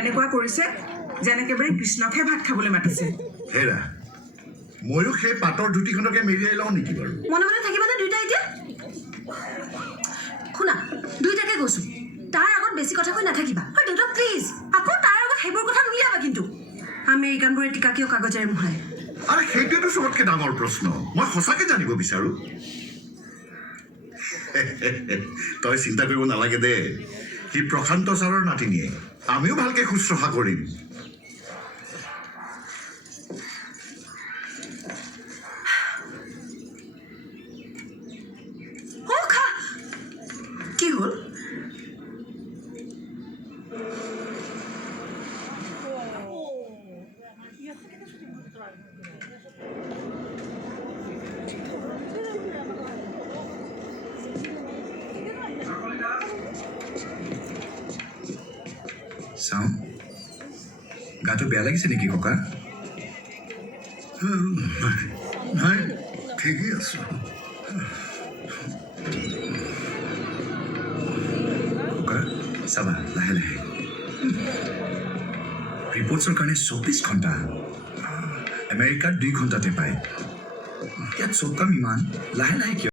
এনেকুৱা কৰিছে যেন একেবাৰে কৃষ্ণকহে ভাত খাবলৈ মাতিছে। হেৰা ময়ো সেই পাটৰ ধুতিখনকে মেৰিয়াই লওঁ নেকি বাৰু? মনে মনে থাকিবানে দুইটা এতিয়া? শুনা, দুইটাকে কৈছো, তাৰ আগত বেছি কথা কৈ নাথাকিবা। আৰু দেউতা প্লিজ, আকৌ তাৰ আগত সেইবোৰ কথা নুলিয়াবা কিন্তু। আমেৰিকানবোৰে টিকা কিয় কাগজেৰে মোহায়? আৰে সেইটোৱেতো চবতকে ডাঙৰ প্ৰশ্ন। মই সঁচাকে জানিব বিচাৰো। তই চিন্তা কৰিব নালাগে দে, সি প্ৰশান্ত ছাৰৰ নাতিনীয়ে। আমিও ভালকে শুশ্ৰূষা কৰিম। কি হ'ল? চাওঁ, গাটো বেয়া লাগিছে নেকি ককা? নাই ঠিকেই আছো। ককা চাবা লাহে লাহে। ৰিপৰ্টছৰ কাৰণে 24 ঘণ্টা, আমেৰিকাত 2 ঘণ্টাতে পায়। ইয়াত চব কাম ইমান লাহে লাহে কিয়?